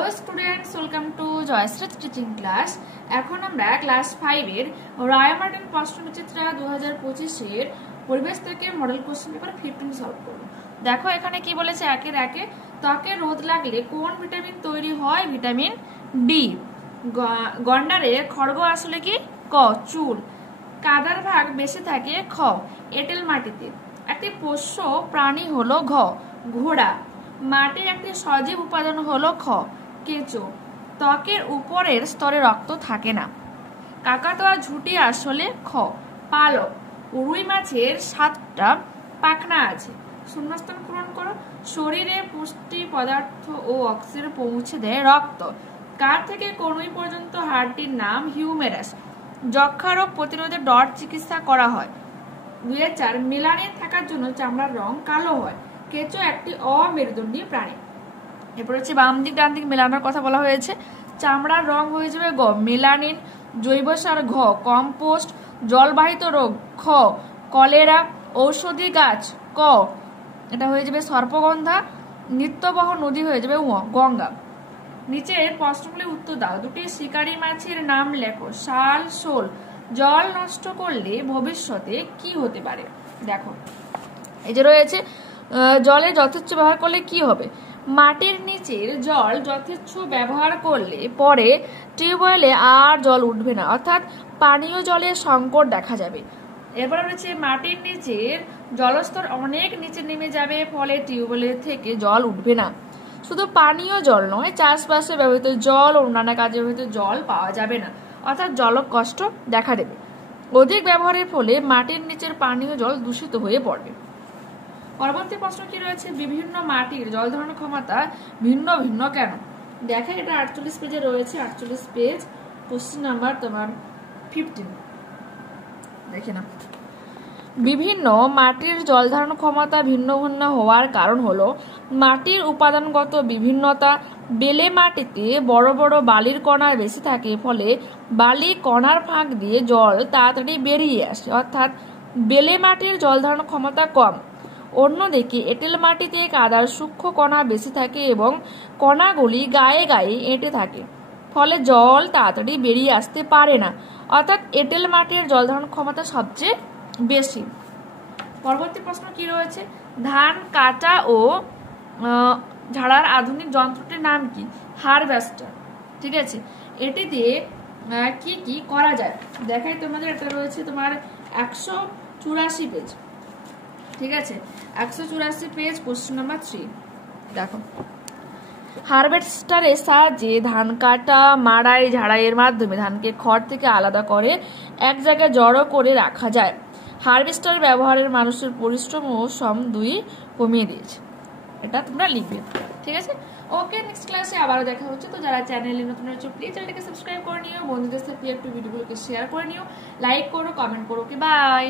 Hello students, welcome to Jayashree teaching class. এখন আমরা class 5 এর রায় মার্টিন প্রশ্নবিচিত্রা 2025 এর পরিবেশ থেকে মডেল কোশ্চেন পেপার 15 সলভ করব। দেখো এখানে কি বলেছে, একের একে ত্বকে রোদ লাগলে কোন ভিটামিন তৈরি হয়? Vitamin D. গন্ডারে খড়গ আসলে কি? ক। চুল। কাদার ভাগ বেশি থাকে? খ। এঁটেল মাটিতে। একটি পোষ্য প্রাণী হলো ঘ। ঘোড়া। মাটির একটি সজীব উপাদান হলো খ। কেঁচো। ত্বকের উপরের স্তরে রক্ত থাকে না। কাকাতুয়া ঝুঁটি আসলে খ। পালক। রুই মাছের 7টা পাখনা আছে। শূন্যস্থান পূরণ করো। শরীরে পুষ্টি পদার্থ ও অক্সিজেন পৌঁছে দেয় রক্ত। কাঁধ থেকে কনুই পর্যন্ত হাড়টির নাম হিউমেরাস। যক্ষা রোগ প্রতিরোধে ডট চিকিৎসা করা হয়। 2004 মেলানিন থাকার জন্য চামড়ার রং কালো হয়। কেঁচো একটি অমেরুদণ্ডী প্রাণী। এরপর হচ্ছে বাম দিক ডান দিক মেলানোর কথা বলা হয়েছে। চামড়ার রং হয়ে যাবে গ। মেলানিন। জৈব সার ঘ। কম্পোস্ট। জলবাহিত রোগ খ। কলেরা। ঔষধি গাছ ক। এটা হয়ে যাবে সর্পগন্ধা। নিত্যবহ নদী হয়ে যাবে গঙ্গা। নিচের প্রশ্নগুলি উত্তর দাও। দুটি শিকারী মাছের নাম লেখো। শাল, শোল। জল নষ্ট করলে ভবিষ্যতে কি হতে পারে? দেখো এই যে রয়েছে, জলে যথেচ্ছ ব্যবহার করলে কি হবে? মাটির নিচের জল যথেচ্ছ ব্যবহার করলে পরে টিউবওয়েলে আর জল উঠবে না, অর্থাৎ পানীয় জলের সংকট দেখা যাবে। এরপর রয়েছে মাটির নিচের জলস্তর অনেক নিচে নেমে যাবে, ফলে টিউবওয়েলের থেকে জল উঠবে না। শুধু পানীয় জল নয়, চাষবাসে ব্যবহৃত জল ও অন্যান্য কাজে ব্যবহৃত জল পাওয়া যাবে না, অর্থাৎ জলকষ্ট দেখা দেবে। অধিক ব্যবহারের ফলে মাটির নিচের পানীয় জল দূষিত হয়ে পড়বে। পরবর্তী প্রশ্ন কি রয়েছে, বিভিন্ন মাটির জল ধারণ ক্ষমতা ভিন্ন ভিন্ন কেন? দেখেন এটা 48 পেজে রয়েছে। 48 পেজ, কোশ্চেন নাম্বার তোমার 15। দেখে না, বিভিন্ন মাটির জল ধারণ ক্ষমতা ভিন্ন ভিন্ন হওয়ার কারণ হলো মাটির উপাদানগত বিভিন্নতা। বেলে মাটিতে বড় বড় বালির কণা বেশি থাকে, ফলে বালি কণার ফাঁক দিয়ে জল তাড়াতাড়ি বেরিয়ে আসে, অর্থাৎ বেলে মাটির জল ধারণ ক্ষমতা কম। অন্যদিকে এঁটেল মাটিতে কাদার সূক্ষ্ম কণা বেশি থাকে এবং কণাগুলি গায়ে গায়ে এঁটে থাকে, ফলে জল তাড়াতাড়ি বেরিয়ে আসতে পারে না, অর্থাৎ এঁটেল মাটির জল ধারণ ক্ষমতা সবচেয়ে বেশি। পরবর্তী প্রশ্ন কি রয়েছে, ধান কাটা ও ঝাড়ার আধুনিক যন্ত্রটির নাম কি? হারভেস্টার। ঠিক আছে, এটি দিয়ে কি কি করা যায় দেখাই তোমাদের। এটা রয়েছে তোমার 184 পেজ। ঠিক আছে, 184 পেজ, কোশ্চেন নাম্বার 3। দেখো, হারভেস্টারের সাহায্যে ধান কাটা, মাড়াই, ঝাড়াইয়ের মাধ্যমে ধানকে খড় থেকে আলাদা করে এক জায়গায় জড়ো করে রাখা যায়। হারভেস্টার ব্যবহারের মানুষের পরিশ্রম ও শ্রম 2 কমিয়ে দিয়েছে। এটা তোমরা লিখবে। ঠিক আছে, ওকে, নেক্সট ক্লাসে আবারও দেখা হচ্ছে। তো যারা চ্যানেলে নতুন হয়েছে প্লিজ চ্যানেলটাকে সাবস্ক্রাইব করে নিও, বন্ধুদের সাথে একটু ভিডিওগুলোকে শেয়ার করে নিও, লাইক করো, কমেন্ট করো। ওকে, বাই।